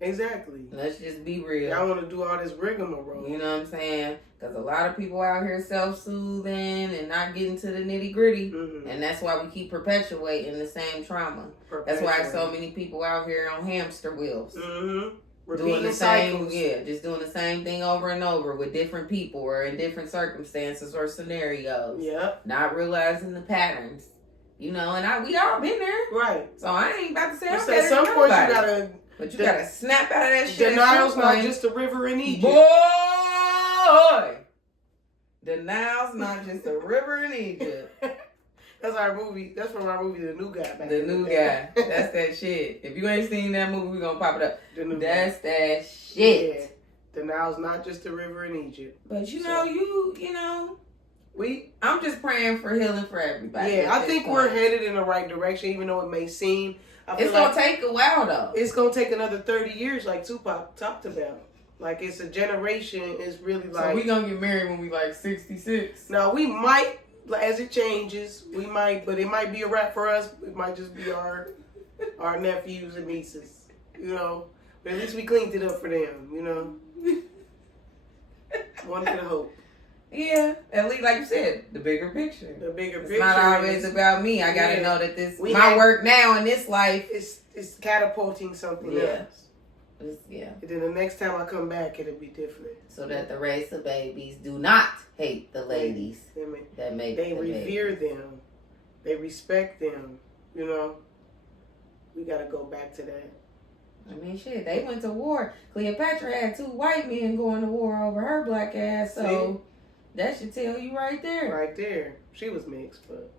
Exactly. Let's just be real. Y'all want to do all this rigmarole. You know what I'm saying? Because a lot of people out here self-soothing and not getting to the nitty-gritty. Mm-hmm. And that's why we keep perpetuating the same trauma. That's why so many people out here on hamster wheels. Mm-hmm. Doing the same, just doing the same thing over and over with different people or in different circumstances or scenarios. Yep. Not realizing the patterns. And we all been there. Right. So I ain't about to say I'm So better at some than point nobody. you gotta... But you gotta snap out of that shit. Denial's not just a river in Egypt. Boy! Denial's not just a river in Egypt. That's our movie. That's from our movie, The New Guy. The New Guy. That's that shit. If you ain't seen that movie, we gonna pop it up. That's that shit. Yeah. Denial's not just a river in Egypt. But I'm just praying for healing for everybody. Yeah, I think we're headed in the right direction, even though it may seem. It's gonna take a while though. It's gonna take another 30 years, like Tupac talked about. Like it's a generation. It's really like. So we gonna get married when we like 66. Now we might, as it changes, we might, but it might be a wrap for us. It might just be our nephews and nieces, But at least we cleaned it up for them, One can hope. Yeah, at least like you said, the bigger picture. The bigger picture. It's not always about me. I gotta know that my work now in this life is catapulting something else. Yeah. And then the next time I come back, it'll be different. So that the race of babies do not hate the ladies that make They revere them. They respect them. We gotta go back to that. I mean, shit, they went to war. Cleopatra had 2 white men going to war over her black ass, so that should tell you right there. Right there. She was mixed, but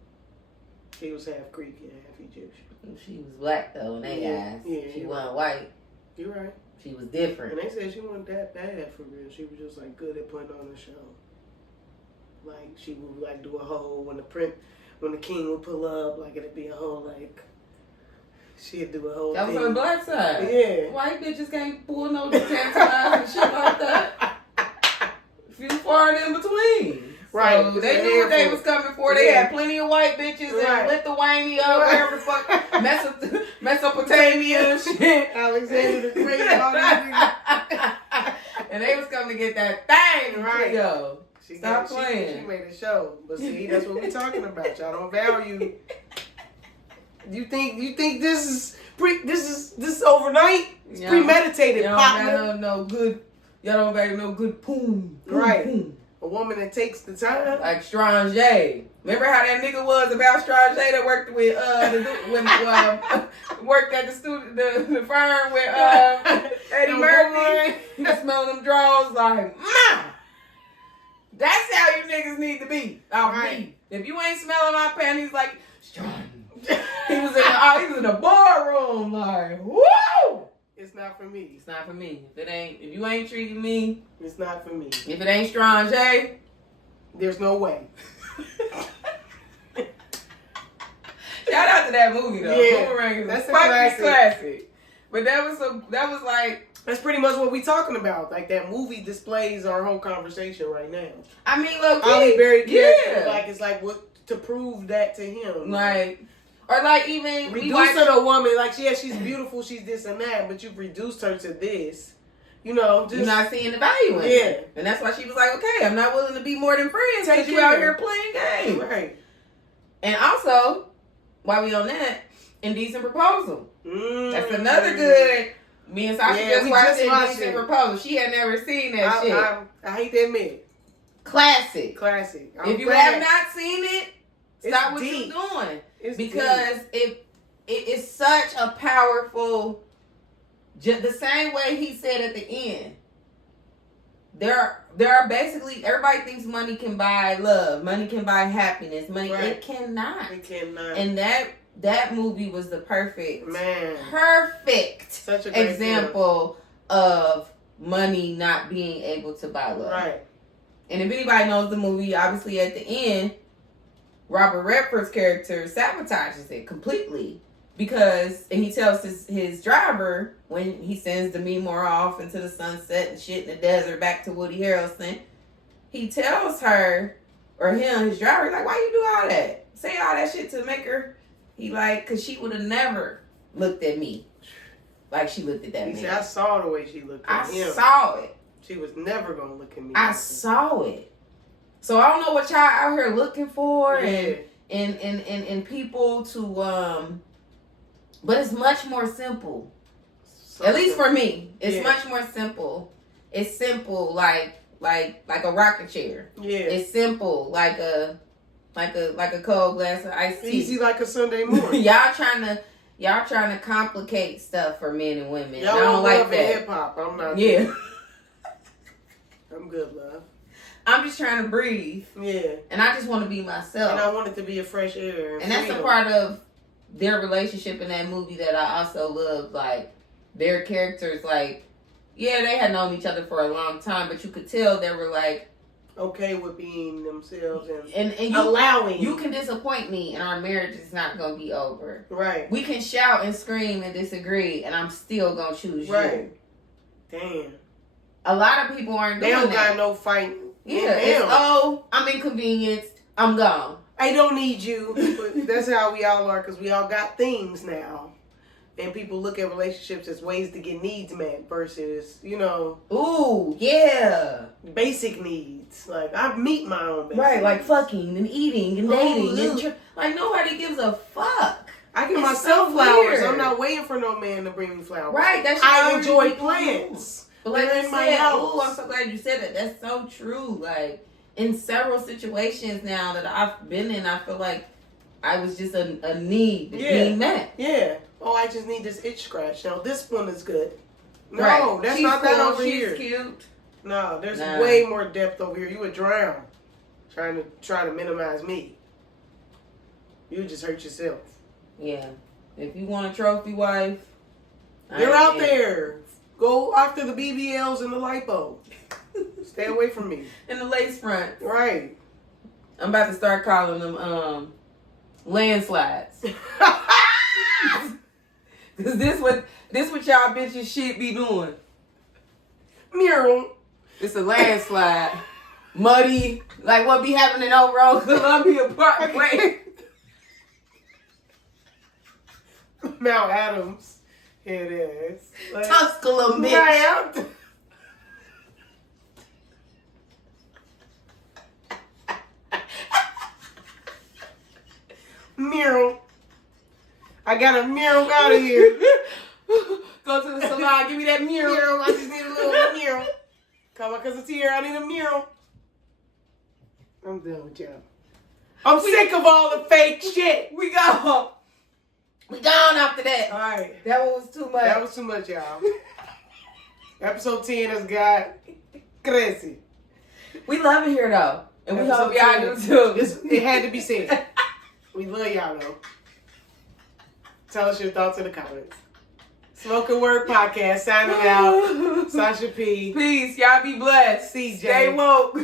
she was half Greek and half Egyptian. She was black, though, in their eyes. Yeah, she wasn't white. You're right. She was different. And they said she wasn't that bad for real. She was just, good at putting on a show. Like, she would, do a whole, when the king would pull up, it'd be a whole, she'd do a whole That thing. was on the black side. Yeah. White bitches can't pull no tantalize and shit like that. Few far in between. Right. So they knew what they was coming for. They had plenty of white bitches in Lithuania, wherever the fuck, Mesopotamia and shit. Alexander the Great, all these and they was coming to get that thing, right? Yo, stop playing. She made a show, but see, that's what we talking about. Y'all don't value. You think this is overnight? It's premeditated. Y'all don't value no good poom. Right. Poom. A woman that takes the time. Like Strange. Remember how that nigga was about Strange that worked with worked at the firm with Eddie Murphy? He was smelling them drawers like, that's how you niggas need to be. Me. If you ain't smelling my panties like Strange. He was in the barroom like, woo! It's not for me. It's not for me. If you ain't treating me, it's not for me. If it ain't Strange, there's no way. Shout out to that movie though. Yeah, Boomerang is that's a fucking classic. But that was like. That's pretty much what we talking about. Like that movie displays our whole conversation right now. I mean, look, Holly Berry character, it's what to prove that to him. Or even reducing a woman, she's beautiful, she's this and that, but you've reduced her to this. You're not seeing the value in it. And that's why she was like, okay, I'm not willing to be more than friends because you out here playing games. Right. And also, while we on that, Indecent Proposal. That's another good. Me and Sasha just watched Indecent Proposal. She had never seen that shit. I hate to admit it. Classic. If you have not seen it, stop what you're doing. Because it is such a powerful, the same way he said at the end, there are basically, everybody thinks money can buy love, money can buy happiness, it cannot. It cannot. And that movie was the perfect such a great example of money not being able to buy love. Right. And if anybody knows the movie, obviously at the end, Robert Redford's character sabotages it completely and he tells his driver when he sends Demi Moore off into the sunset and shit in the desert back to Woody Harrelson, he tells her or him, his driver, why you do all that? Say all that shit to make her, because she would have never looked at me like she looked at that man. Said, I saw the way she looked at him. I saw it. She was never going to look at me. I saw it. So I don't know what y'all out here looking for and people to but it's much more simple. At least for me. It's much more simple. It's simple like a rocket chair. Yeah. It's simple like like a cold glass of iced tea. Easy like a Sunday morning. Y'all trying to complicate stuff for men and women. Y'all I don't like that. hip hop. I'm not. Yeah. I'm good, love. I'm just trying to breathe. Yeah. And I just want to be myself. And I want it to be a fresh air. And that's a part of their relationship in that movie that I also love. Like, their characters, like, yeah, they had known each other for a long time, but you could tell they were, like, okay with being themselves and you, allowing. You can disappoint me and our marriage is not going to be over. Right. We can shout and scream and disagree and I'm still going to choose you. Damn. A lot of people aren't doing that. They don't got no fight. Yeah, it's, I'm inconvenienced. I'm gone. I don't need you. But that's how we all are, because we all got things now. And people look at relationships as ways to get needs met versus, Ooh, yeah. basic needs. Like, I meet my own basic right, like needs. Fucking and eating and dating. And like, nobody gives a fuck. I give myself flowers. I'm not waiting for no man to bring me flowers. Right, that's I enjoy plants. But like They're you in my said, house. I'm so glad you said that. That's so true. Like, in several situations now that I've been in, I feel like I was just a need being met. Yeah. Oh, I just need this itch scratch. Now, this one is good. No, right. that's She's not cool. that over She's here. Cute. No, there's way more depth over here. You would drown trying to minimize me. You would just hurt yourself. Yeah. If you want a trophy wife, they're out there. Go after the BBLs and the lipo. Stay away from me. And the lace front. Right. I'm about to start calling them landslides. Cause this what y'all bitches shit be doing. Mural. It's a landslide. Muddy. Like what be happening over on Columbia Parkway. Mount Adams. It is. Like, Tusculum, bitch. Right. Mural. I got a mural out of here. Go to the salon, give me that mural. I just need a little mural. Come on, because it's here. I need a mural. I'm done with y'all. I'm sick of all the fake shit. We gone after that. All right. That one was too much. That was too much, y'all. Episode 10 has got crazy. We love it here, though. And we Episode hope y'all do, too. It had to be said. We love y'all, though. Tell us your thoughts in the comments. Smoking Word Podcast, signing out. Sasha P. Peace. Y'all be blessed. CJ. Stay woke.